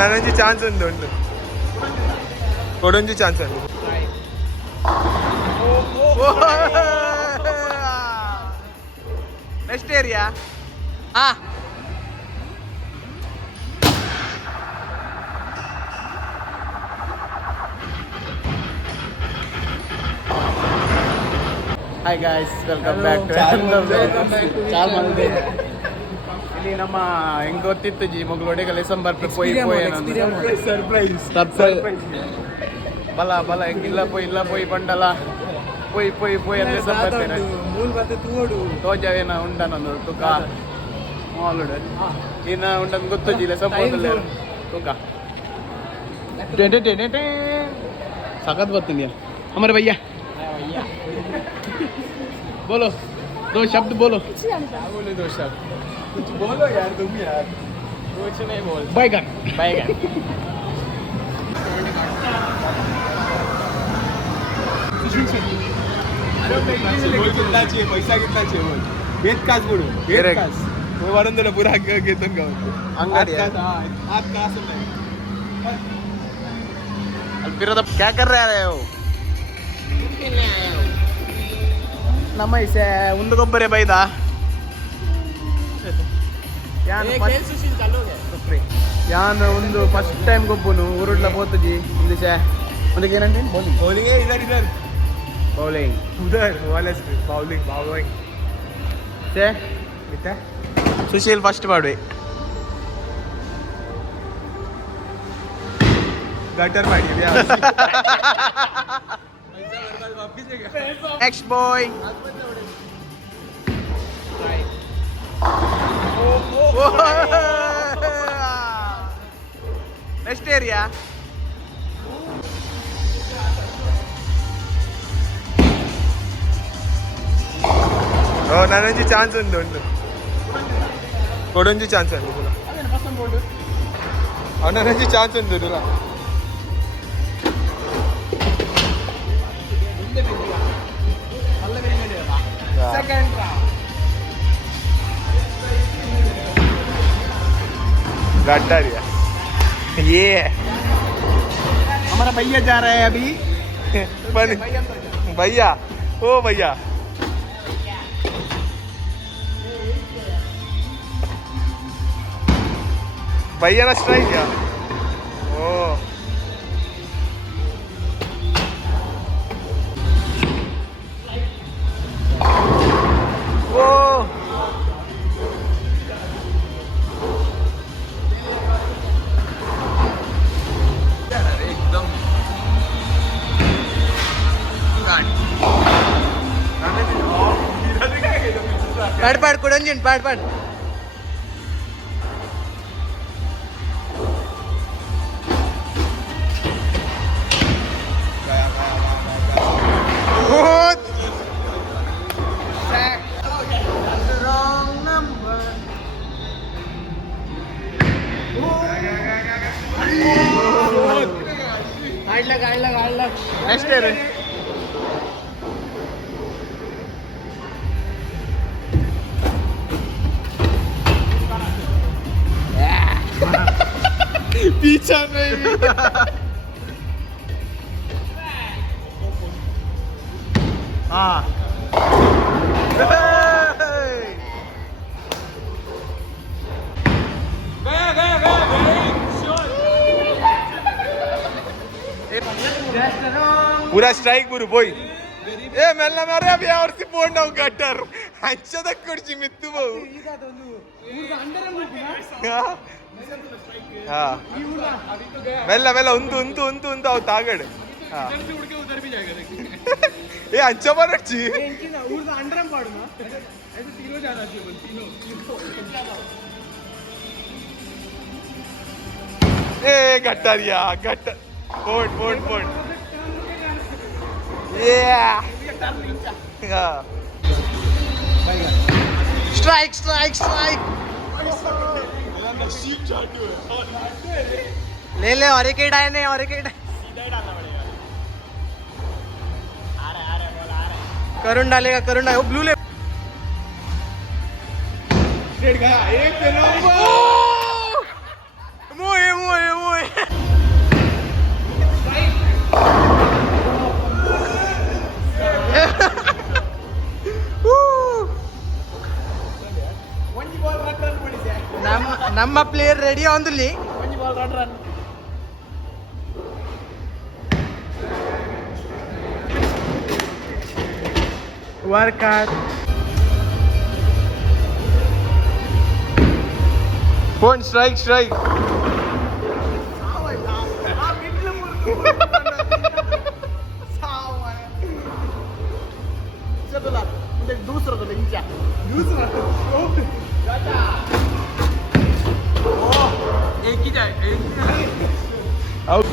నానుంచి chance ఉంది ఉండు కొడుంచి ఛాన్స్ ఉంది next area hi guys welcome back to ಚಾಲ್ ಮಂದಿ ಇಲ್ಲಿ ನಮ್ಮ ಹೆಂಗ್ ಗೊತ್ತಿತ್ತು ಜಿ ಮಗಳೊಡೆಗೆ ಲೆಸನ್ ಬರ್ಪೆ ಪೋಯಿ ಸರ್ಪ್ರೈಸ್ ಬಲ ಬಲ ಇಲ್ಲ ಪೋಯಿ ಬಂಡಲ ಪೋಯಿ ಅಂತ ಲೆಸನ್ ಬರ್ತೇನೆ ತೋಜವೇನ ಉಂಡನೊಂದು ತುಕ ಮಾಲುಡು ಇನ್ನ ಉಂಡನ್ ಗೊತ್ತು ಜಿ ಲೆಸನ್ ಬೋದಲ್ಲ ತುಕ ಸಖತ್ ಬರ್ತೀನಿ ಹಮಾರೆ ಭಯ್ಯ बोलो 2 शब्द बोलो क्या बोले 2 शब्द कुछ बोलो यार तुम यार कुछ नहीं बोल बैगन कितना चाहिए पैसा कितना चाहिए बोल बेत कास बोलो बेत कास वो वरून तुला पुरा घेतो का अंगड़ी हाथ का असं नाही फिर तो क्या कर रहे हो खेलने आया हो ನಮ್ಮ ಇಸೆ ಒಂದು ಗೊಬ್ಬರ ಬೈದ ಯಾನ್ ಒಂದು ಫಸ್ಟ್ ಟೈಮ್ ಗೊಬ್ಬನು ಊರುಡ್ಲ ಬೋತುಜಿ ಒಂದು ಸೆ ಒಂದಕ್ಕೆ ಏನಂటే ಬೌಲಿಂಗ್ ಇದರ್ ಬೌಲಿಂಗ್ ಉದರ್ ವಾಲೆಸ್ ಬೌಲಿಂಗ್ ಸೆ ಮತ್ತೆ ಸುಶೀಲ್ ಫಸ್ಟ್ ಮಾಡ್ವಿ ಗಟರ್ ಮಾಡಿದ್ಯಾ Next boy. Next area. నానుంచి ఛాన్స్ ఉంది ఉండు కొడుంచి ఛాన్స్ ఉంది నానుంచి ఛాన్స్ ఉంది రా सेकंड गटर ये हमारा भैया जा रहा है अभी भैया ओ भैया भैया ना स्ट्राइक किया ओ पाड कुडंजिन पाड नेक्स्ट रे पीछा नहीं हाँ पूरा स्ट्राइक पूरा बोई ए मेल्ला मारे अभी और सी बोंड आउ गटर अच्छा तक कुर्सी मित्तु बहु हाँ मेल्ला मेल्ला उंतु आउ तागड़ हाँ ये अच्छा पर रखी अंडरम पाड़ना ऐसे तीनों जाना चाहिए तीनों ए गटर या गटर पोट Yeah. Strike. ले और एक ही डायने और एक ही सीधा ही डालना पड़ेगा। आ रहा है बोल आ रहा है। करुण डालेगा वो ब्लू ले। स्ट्रेट गया एक चलो। मोए ನಮ್ಮ ಪ್ಲೇಯರ್ ರೆಡಿ ಆಂದಲ್ಲಿ ವರ್ಕ್ ಹಾರ್ಡ್ ಫೋನ್ ಸ್ಟ್ರೈಕ್ दूसरा तो इंचा दूसरा एक ही जाए आउट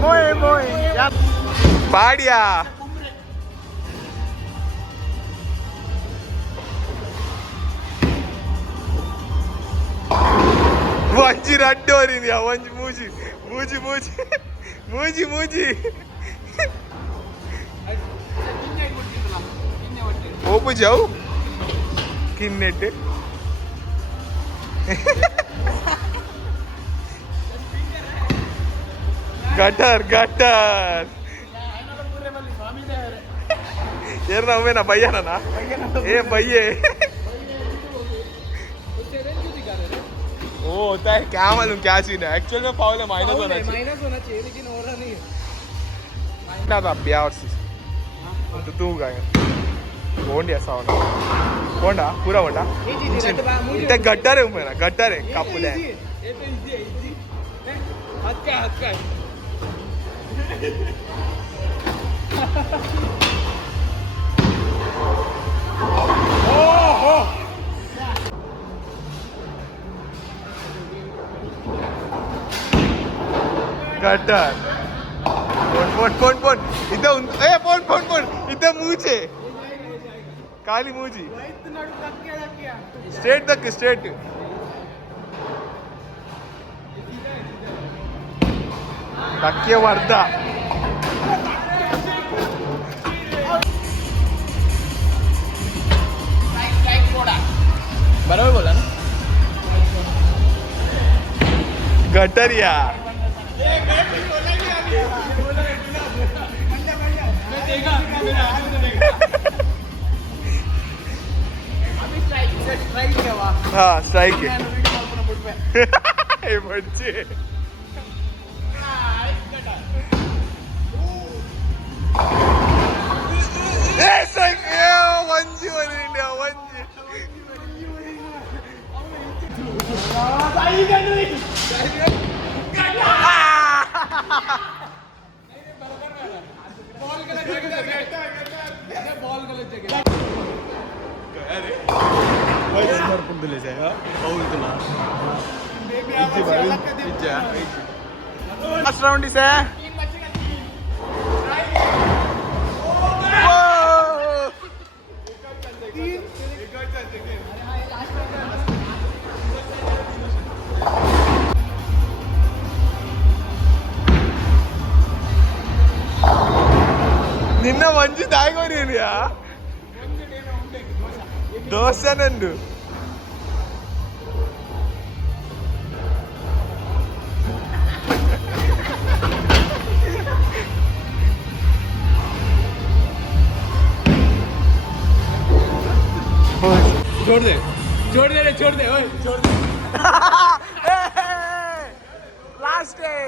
मोए पाडिया वंजी रड्डोरी वंजी मूजी ओपू जाऊ किन्नेट गटर यार ना ना भैया ना ए भैये वो होता है क्या मालूम क्या सीन है एक्चुअल में फाउल है माइनस होना चाहिए लेकिन हो रहा नहीं है ना था ब्या और सी तो तू गया बोंड ऐसा होना बोंडा पूरा बोंडा इतना गट्टर है मेरा गट्टर है कापुल है ये तो इजी हाथ का ओह गटर फोन इधर ए फोन इधर मूछे काली मूजी स्ट्रेट धक्के वर्धा बराबर बोला ना गटर यार हाँ स्ट्राइक है बच्चे वंजी इंडिया वंजी लास्ट राउंड इस है నిన్న మంచి తాగోని దోశ నండు छोड़ दे ओए छोड़ दे लास्ट है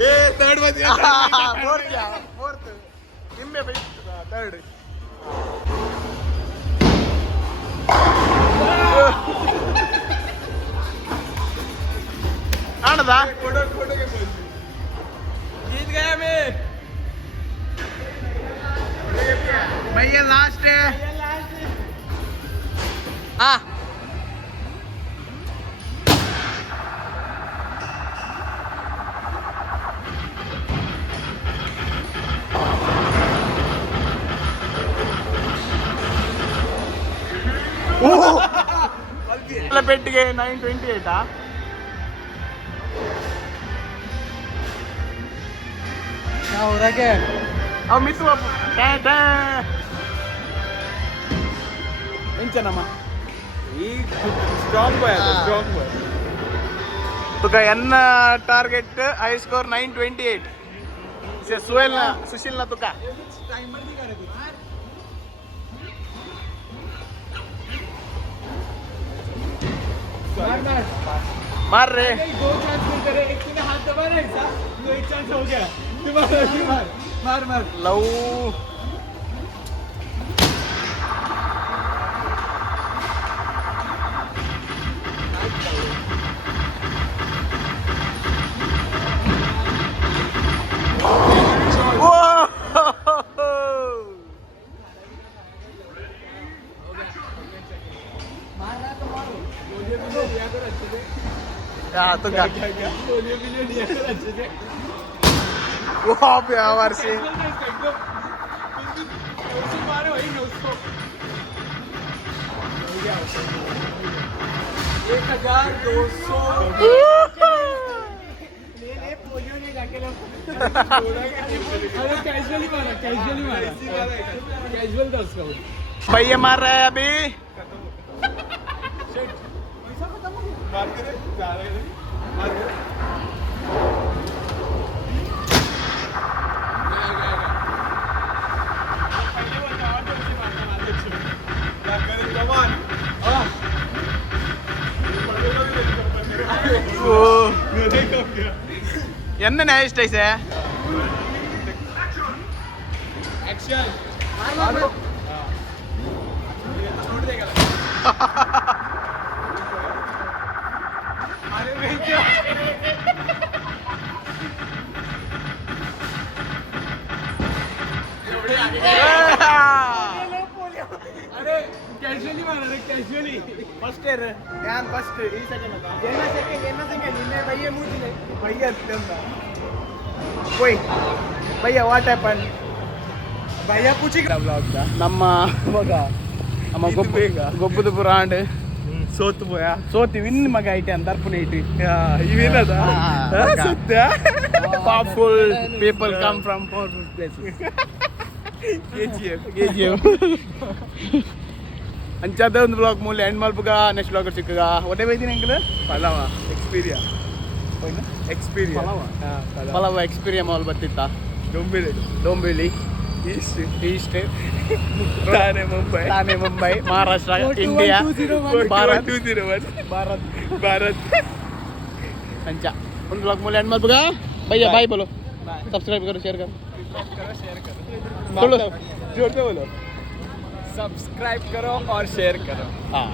ए थर्ड बच गया फोर्थ टीम में भाई थर्ड आनदा फोटो के जीत गया मैं भैया लास्ट है हाँ पेट्टिगे 928 क्या हो रहा क्या अब मिस इंचनम्मा स्ट्रांग बॉय तुका यांना टार्गेट हाय स्कोर 928. सुशील ना तुका मार रे. दो चांस मिलते रहे, एक तूने हाथ दबा ना ऐसा, तो एक चांस हो गया. मार मार लव. तो यार से 1200 पोलियो ने जाके कैजुअली मारा कैजुअल था उसका. भैया मार रहा है अभी. என்ன இಷ್ಟ ಐತೆ एक्शन. अरे कैजुअली मारा रे कैजुअली. ಫಸ್ಟ್ ಇಯರ್ ಯಾನ್ ಫಸ್ಟ್ ಈ ಸೆಕೆಂಡ್ ಅದ ಏನ ಸೆಕೆಂಡ್ ನಿನ್ನೆ ಭಯ್ಯ ಮೂಜಿಲೆ ಭಯ್ಯ ತಂದ ಓಯ್ ಭಯ್ಯ ವಾಟ್ ಹ್ಯಾಪನ್ ಭಯ್ಯ ಪೂಚಿ ಬ್ಲಾಗ್ ನಮ್ಮ ಮಗ ನಮ್ಮ ಗೊಬ್ಬದ ಪುರಾಂಡ್ ಸೋತಿ ವಿನ್ ಮಗ ಐಟಿ ಅಂತ ಅರ್ಪಣೆ ಐಟಿ ಇವೇನದ ಸತ್ಯ powerful people come from powerful places KGF ಅಂಚದ ಒಂದು ಬ್ಲಾಗ್ ಮೂಲೆ ಎಂಡ್ ಮಲ್ಪಗ ನೆಕ್ಸ್ಟ್ ಬ್ಲಾಗ್ ಸಿಕ್ಕಗ ಒಟ್ಟೆ ಬೈದಿನ ಎಂಕಲ ಪಲಾವ ಎಕ್ಸ್ಪೀರಿಯಾ ಪಲಾವ ಎಕ್ಸ್ಪೀರಿಯಾ ಮಾಲ್ ಬರ್ತಿತ್ತ ಡೊಂಬಿಲಿ ಈಸ್ಟ್ ತಾನೆ ಮುಂಬೈ ಮಹಾರಾಷ್ಟ್ರ ಇಂಡಿಯಾ ಭಾರತ್ ಅಂಚ ಒಂದು ಬ್ಲಾಗ್ ಮೂಲೆ ಎಂಡ್ ಮಲ್ಪಗ ಭಯ್ಯ ಬಾಯ್ ಬೋಲೋ सब्सक्राइब करो शेयर करो बोलो जोर से बोलो सब्सक्राइब करो और शेयर करो. हाँ